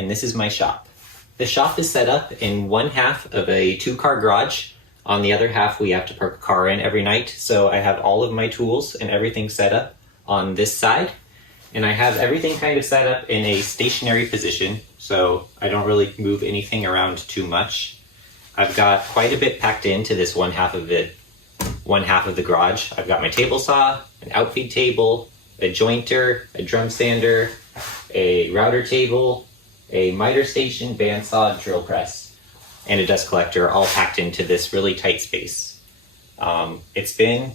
and this is my shop. The shop is set up in one half of a 2-car garage. On the other half, we have to park a car in every night. So I have all of my tools and everything set up on this side. And I have everything kind of set up in a stationary position, so I don't really move anything around too much. I've got quite a bit packed into this one half of the garage. I've got my table saw, an outfeed table, a jointer, a drum sander, a router table, a miter station, bandsaw, drill press, and a dust collector, all packed into this really tight space. It's been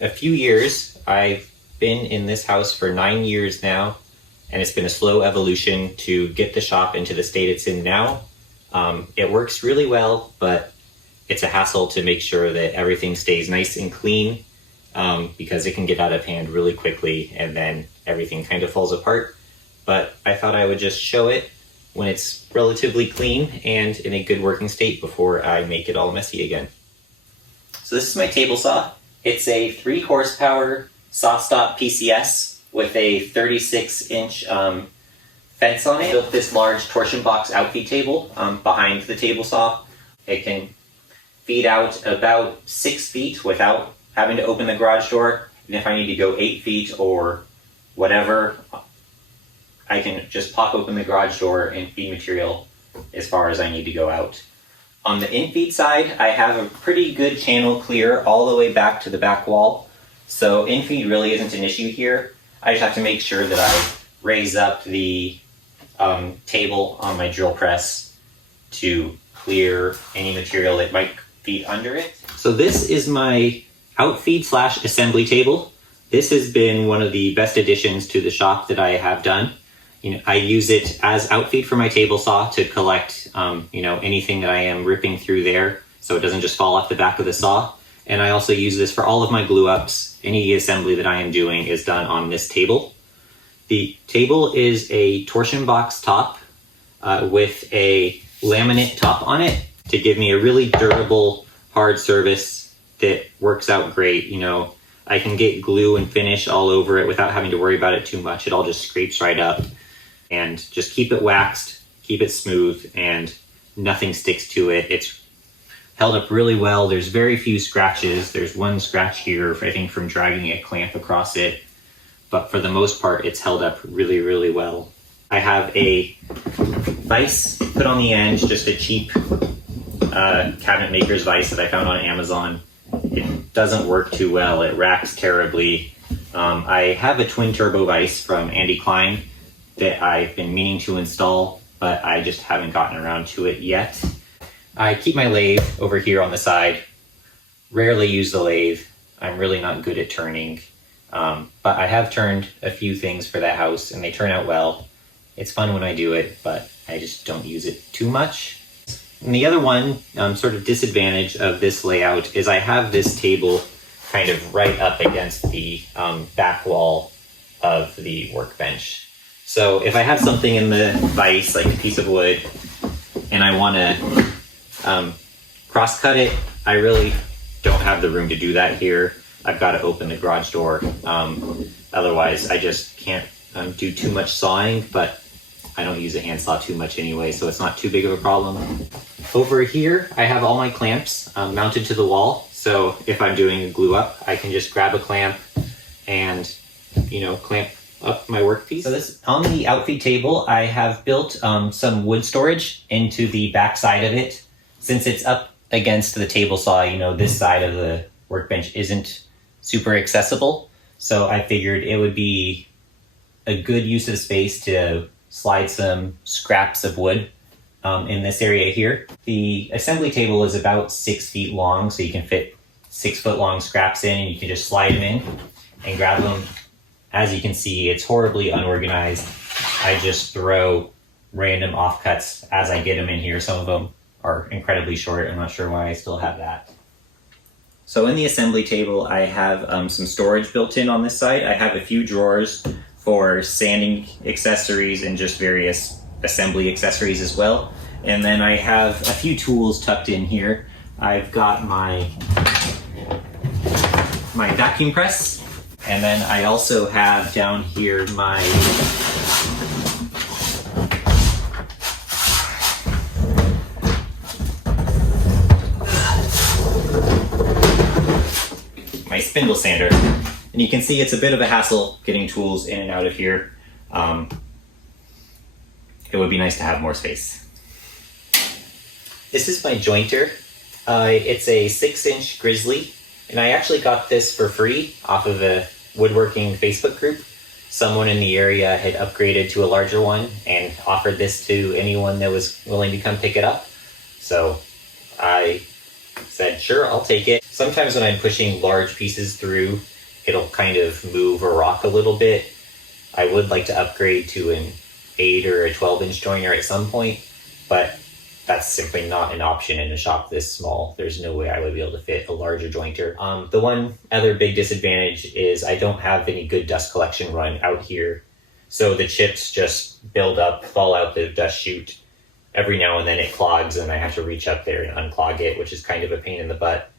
a few years. I've been in this house for 9 years now, and it's been a slow evolution to get the shop into the state it's in now. It works really well, but it's a hassle to make sure that everything stays nice and clean, because it can get out of hand really quickly and then everything kind of falls apart. But I thought I would just show it when it's relatively clean and in a good working state before I make it all messy again. So this is my table saw. It's a 3 horsepower saw stop PCS with a 36-inch fence on it. I built this large torsion box outfeed table behind the table saw. It can feed out about 6 feet without having to open the garage door. And if I need to go 8 feet or whatever, I can just pop open the garage door and feed material as far as I need to go out. On the infeed side, I have a pretty good channel clear all the way back to the back wall. So infeed really isn't an issue here. I just have to make sure that I raise up the table on my drill press to clear any material that might feed under it. So this is my outfeed / assembly table. This has been one of the best additions to the shop that I have done. I use it as outfeed for my table saw to collect anything that I am ripping through there so it doesn't just fall off the back of the saw. And I also use this for all of my glue ups. Any assembly that I am doing is done on this table. The table is a torsion box top with a laminate top on it to give me a really durable, hard surface that works out great. I can get glue and finish all over it without having to worry about it too much. It all just scrapes right up. And just keep it waxed, keep it smooth, and nothing sticks to it. It's held up really well. There's very few scratches. There's one scratch here, I think, from dragging a clamp across it. But for the most part, it's held up really, really well. I have a vise put on the end, just a cheap cabinet maker's vise that I found on Amazon. It doesn't work too well. It racks terribly. I have a twin turbo vise from Andy Klein that I've been meaning to install, but I just haven't gotten around to it yet. I keep my lathe over here on the side. Rarely use the lathe. I'm really not good at turning. But I have turned a few things for that house and they turn out well. It's fun when I do it, but I just don't use it too much. And the other one sort of disadvantage of this layout is I have this table kind of right up against the back wall of the workbench. So if I have something in the vise, like a piece of wood, and I want to cross cut it, I really don't have the room to do that here. I've got to open the garage door. Otherwise, I just can't do too much sawing, but I don't use a handsaw too much anyway, so it's not too big of a problem. Over here, I have all my clamps mounted to the wall. So if I'm doing a glue up, I can just grab a clamp and, clamp up my workpiece. So this, on the outfeed table, I have built some wood storage into the back side of it. Since it's up against the table saw, this side of the workbench isn't super accessible. So I figured it would be a good use of space to slide some scraps of wood in this area here. The assembly table is about 6 feet long, so you can fit 6 foot long scraps in and you can just slide them in and grab them. As you can see, it's horribly unorganized. I just throw random offcuts as I get them in here. Some of them are incredibly short. I'm not sure why I still have that. So in the assembly table, I have some storage built in on this side. I have a few drawers for sanding accessories and just various assembly accessories as well. And then I have a few tools tucked in here. I've got my vacuum press, and then I also have down here my spindle sander. And you can see it's a bit of a hassle getting tools in and out of here. It would be nice to have more space. This is my jointer. It's a 6-inch Grizzly, and I actually got this for free off of a woodworking Facebook group. Someone in the area had upgraded to a larger one and offered this to anyone that was willing to come pick it up. So I said, sure, I'll take it. Sometimes when I'm pushing large pieces through, it'll kind of move or rock a little bit. I would like to upgrade to an 8 or a 12-inch joiner at some point, but that's simply not an option in a shop this small. There's no way I would be able to fit a larger jointer. The one other big disadvantage is I don't have any good dust collection run out here. So the chips just build up, fall out the dust chute. Every now and then it clogs and I have to reach up there and unclog it, which is kind of a pain in the butt.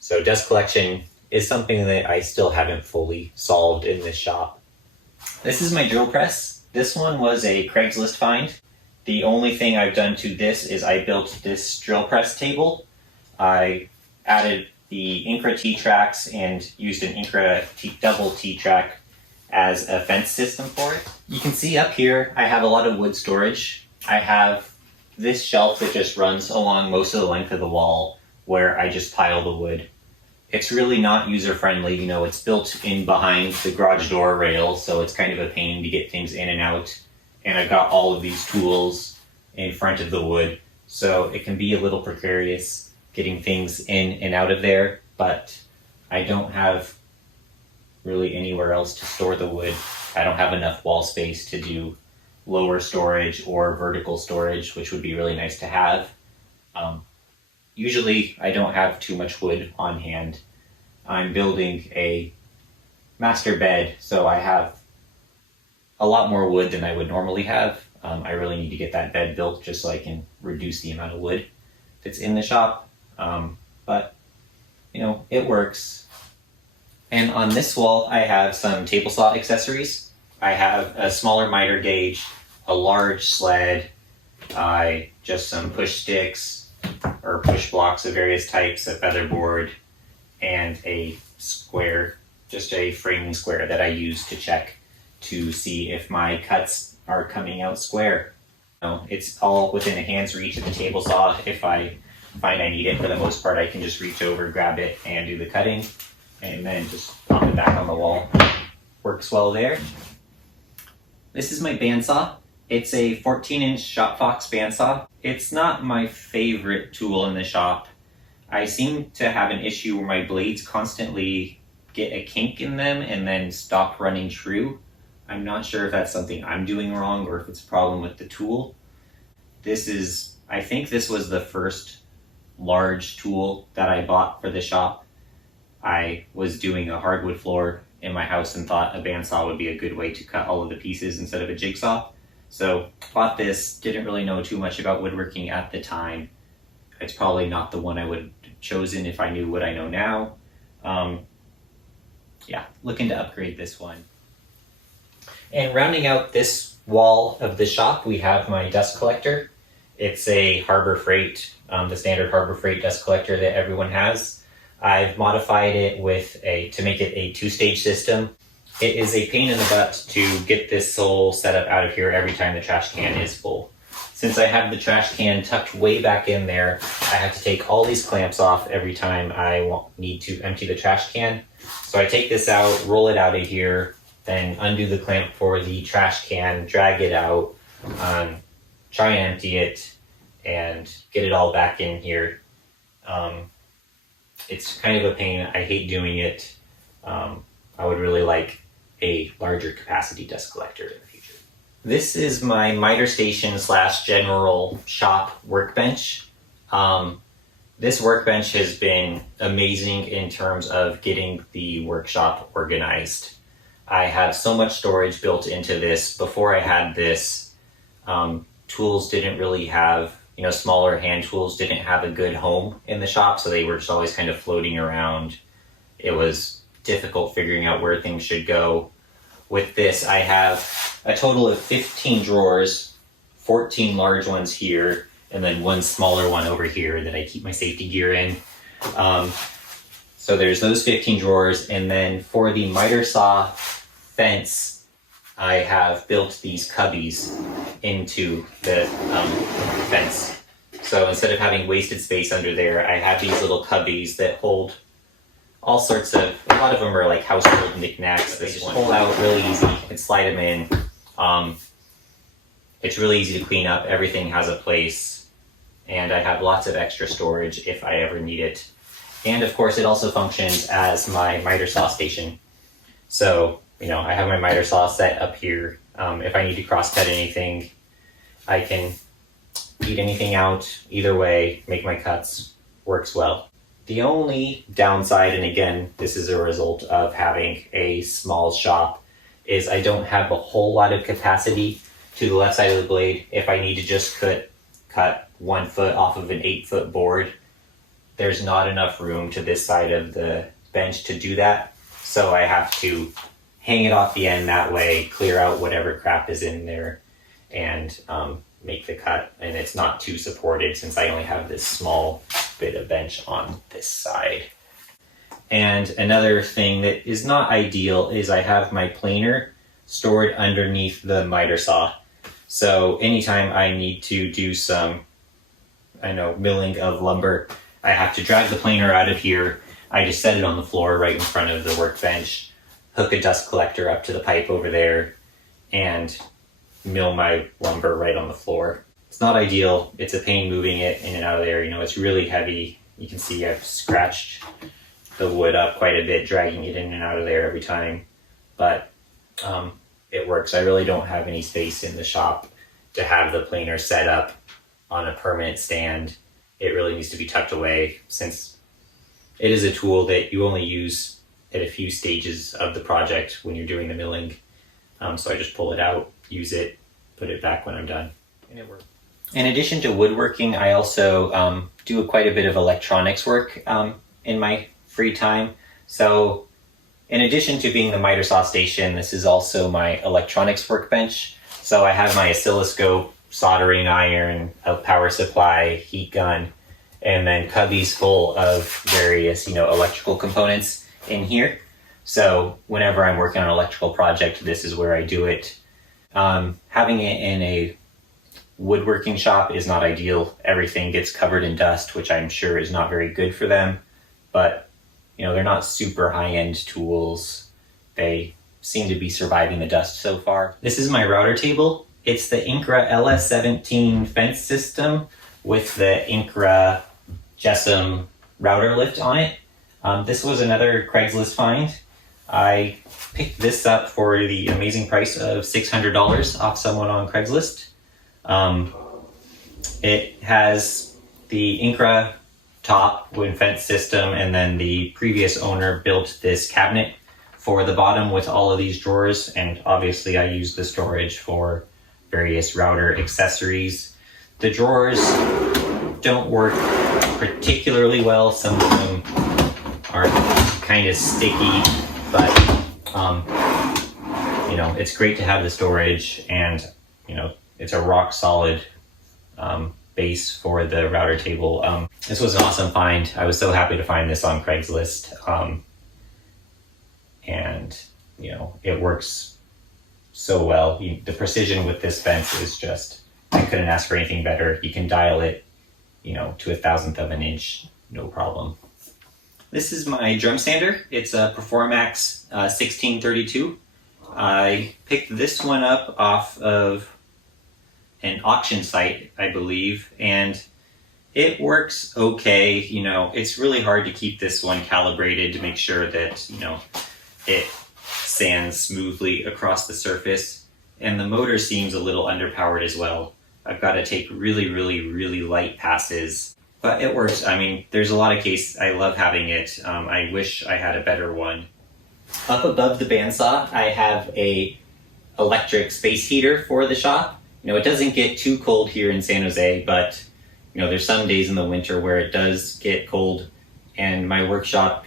So dust collection is something that I still haven't fully solved in this shop. This is my drill press. This one was a Craigslist find. The only thing I've done to this is I built this drill press table. I added the Incra T-tracks and used an Incra double T-track as a fence system for it. You can see up here I have a lot of wood storage. I have this shelf that just runs along most of the length of the wall where I just pile the wood. It's really not user-friendly, you know, it's built in behind the garage door rail, so it's kind of a pain to get things in and out. And I've got all of these tools in front of the wood, so it can be a little precarious getting things in and out of there, but I don't have really anywhere else to store the wood. I don't have enough wall space to do lower storage or vertical storage, which would be really nice to have. Usually I don't have too much wood on hand. I'm building a master bed, so I have a lot more wood than I would normally have. I really need to get that bed built just so I can reduce the amount of wood that's in the shop. But, you know, it works. And on this wall, I have some table saw accessories. I have a smaller miter gauge, a large sled, just some push sticks or push blocks of various types, a feather board, and a square, just a framing square that I use to check to see if my cuts are coming out square. It's all within a hand's reach of the table saw. If I find I need it, for the most part, I can just reach over, grab it, and do the cutting, and then just pop it back on the wall. Works well there. This is my bandsaw. It's a 14-inch Shopfox bandsaw. It's not my favorite tool in the shop. I seem to have an issue where my blades constantly get a kink in them and then stop running true. I'm not sure if that's something I'm doing wrong or if it's a problem with the tool. I think this was the first large tool that I bought for the shop. I was doing a hardwood floor in my house and thought a bandsaw would be a good way to cut all of the pieces instead of a jigsaw. So bought this, didn't really know too much about woodworking at the time. It's probably not the one I would have chosen if I knew what I know now. Looking to upgrade this one. And rounding out this wall of the shop, we have my dust collector. It's a Harbor Freight, the standard Harbor Freight dust collector that everyone has. I've modified it to make it a 2-stage system. It is a pain in the butt to get this sole set up out of here every time the trash can is full. Since I have the trash can tucked way back in there, I have to take all these clamps off every time I need to empty the trash can. So I take this out, roll it out of here, then undo the clamp for the trash can, drag it out, try and empty it, and get it all back in here. It's kind of a pain. I hate doing it. I would really like a larger capacity dust collector in the future. This is my miter station / general shop workbench. This workbench has been amazing in terms of getting the workshop organized. I have so much storage built into this. Before I had this, tools didn't really have, smaller hand tools didn't have a good home in the shop, so they were just always kind of floating around. It was difficult figuring out where things should go. With this, I have a total of 15 drawers, 14 large ones here, and then one smaller one over here that I keep my safety gear in. So there's those 15 drawers, and then for the miter saw fence, I have built these cubbies into the fence. So instead of having wasted space under there, I have these little cubbies that hold all sorts of, a lot of them are like household knickknacks. They just pull out really easy and slide them in. It's really easy to clean up. Everything has a place, and I have lots of extra storage if I ever need it. And of course, it also functions as my miter saw station. So, I have my miter saw set up here. If I need to cross cut anything, I can beat anything out either way, make my cuts, works well. The only downside, and again, this is a result of having a small shop, is I don't have a whole lot of capacity to the left side of the blade. If I need to just cut 1 foot off of an 8-foot board, there's not enough room to this side of the bench to do that. So I have to hang it off the end that way, clear out whatever crap is in there, and make the cut. And it's not too supported since I only have this small bit of bench on this side. And another thing that is not ideal is I have my planer stored underneath the miter saw. So anytime I need to do some, milling of lumber, I have to drag the planer out of here. I just set it on the floor right in front of the workbench, hook a dust collector up to the pipe over there, and mill my lumber right on the floor. It's not ideal. It's a pain moving it in and out of there. It's really heavy. You can see I've scratched the wood up quite a bit, dragging it in and out of there every time. But it works. I really don't have any space in the shop to have the planer set up on a permanent stand. It really needs to be tucked away since it is a tool that you only use at a few stages of the project when you're doing the milling. So I just pull it out, use it, put it back when I'm done, and it works. In addition to woodworking, I also do quite a bit of electronics work in my free time. So in addition to being the miter saw station, this is also my electronics workbench. So I have my oscilloscope, soldering iron, a power supply, heat gun, and then cubbies full of various, electrical components in here. So whenever I'm working on an electrical project, this is where I do it. Having it in a woodworking shop is not ideal. Everything gets covered in dust, which I'm sure is not very good for them. But, they're not super high-end tools. They seem to be surviving the dust so far. This is my router table. It's the Incra LS17 fence system with the Incra Jessam router lift on it. This was another Craigslist find. I picked this up for the amazing price of $600 off someone on Craigslist. It has the Incra top wood fence system, and then the previous owner built this cabinet for the bottom with all of these drawers, and obviously I use the storage for various router accessories. The drawers don't work particularly well. Some of them are kind of sticky, but it's great to have the storage, and it's a rock solid base for the router table. This was an awesome find. I was so happy to find this on Craigslist. And it works so well. The precision with this fence is just, I couldn't ask for anything better. You can dial it, to 1,000th of an inch, no problem. This is my drum sander. It's a Performax 1632. I picked this one up off of an auction site, I believe, and it works okay. It's really hard to keep this one calibrated to make sure that, it sands smoothly across the surface, and the motor seems a little underpowered as well. I've got to take really, really, really light passes, but it works. There's a lot of cases. I love having it. I wish I had a better one. Up above the bandsaw, I have a electric space heater for the shop. It doesn't get too cold here in San Jose, but there's some days in the winter where it does get cold, and my workshop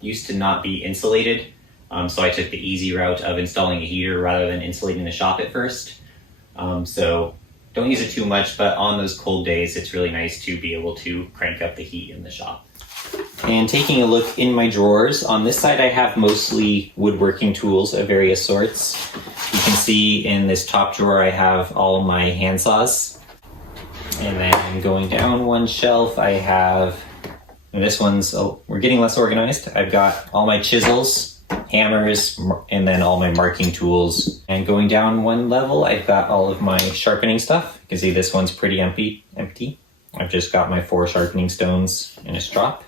used to not be insulated. So I took the easy route of installing a heater rather than insulating the shop at first. So don't use it too much, but on those cold days, it's really nice to be able to crank up the heat in the shop. And taking a look in my drawers, on this side I have mostly woodworking tools of various sorts. You can see in this top drawer I have all my handsaws. And then going down one shelf I have, and this one's, we're getting less organized. I've got all my chisels, hammers, and then all my marking tools. And going down one level I've got all of my sharpening stuff. You can see this one's pretty empty. I've just got my 4 sharpening stones in a strop.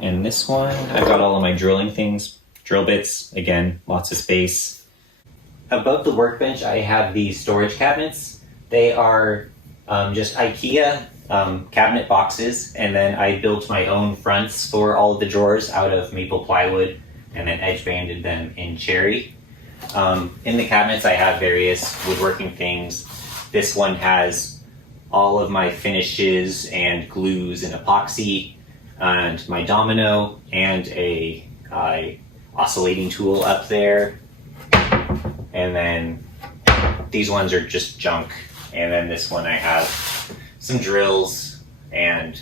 And this one, I've got all of my drilling things, drill bits, again, lots of space. Above the workbench, I have these storage cabinets. They are just IKEA cabinet boxes, and then I built my own fronts for all of the drawers out of maple plywood, and then edge banded them in cherry. In the cabinets, I have various woodworking things. This one has all of my finishes and glues and epoxy, and my domino, and a oscillating tool up there. And then these ones are just junk. And then this one I have some drills and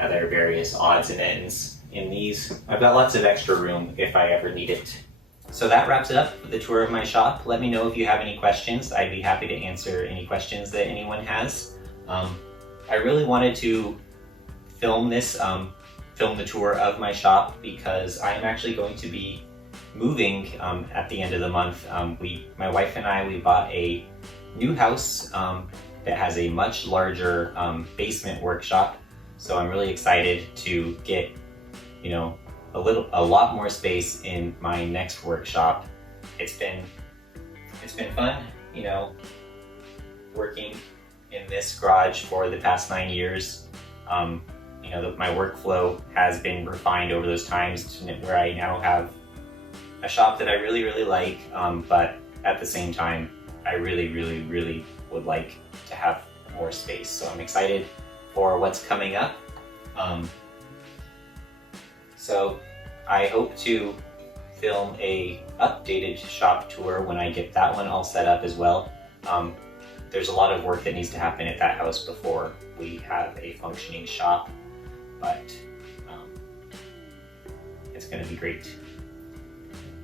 other various odds and ends in these. I've got lots of extra room if I ever need it. So that wraps it up for the tour of my shop. Let me know if you have any questions. I'd be happy to answer any questions that anyone has. I really wanted to film this, film the tour of my shop, because I'm actually going to be moving at the end of the month. My wife and I, we bought a new house that has a much larger basement workshop. So I'm really excited to get, a lot more space in my next workshop. It's been fun, working in this garage for the past 9 years. My workflow has been refined over those times to where I now have a shop that I really, really like, but at the same time, I really, really, really would like to have more space. So I'm excited for what's coming up. So I hope to film a updated shop tour when I get that one all set up as well. There's a lot of work that needs to happen at that house before we have a functioning shop, but it's going to be great.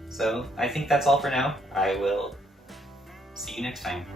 So I think that's all for now. I will see you next time.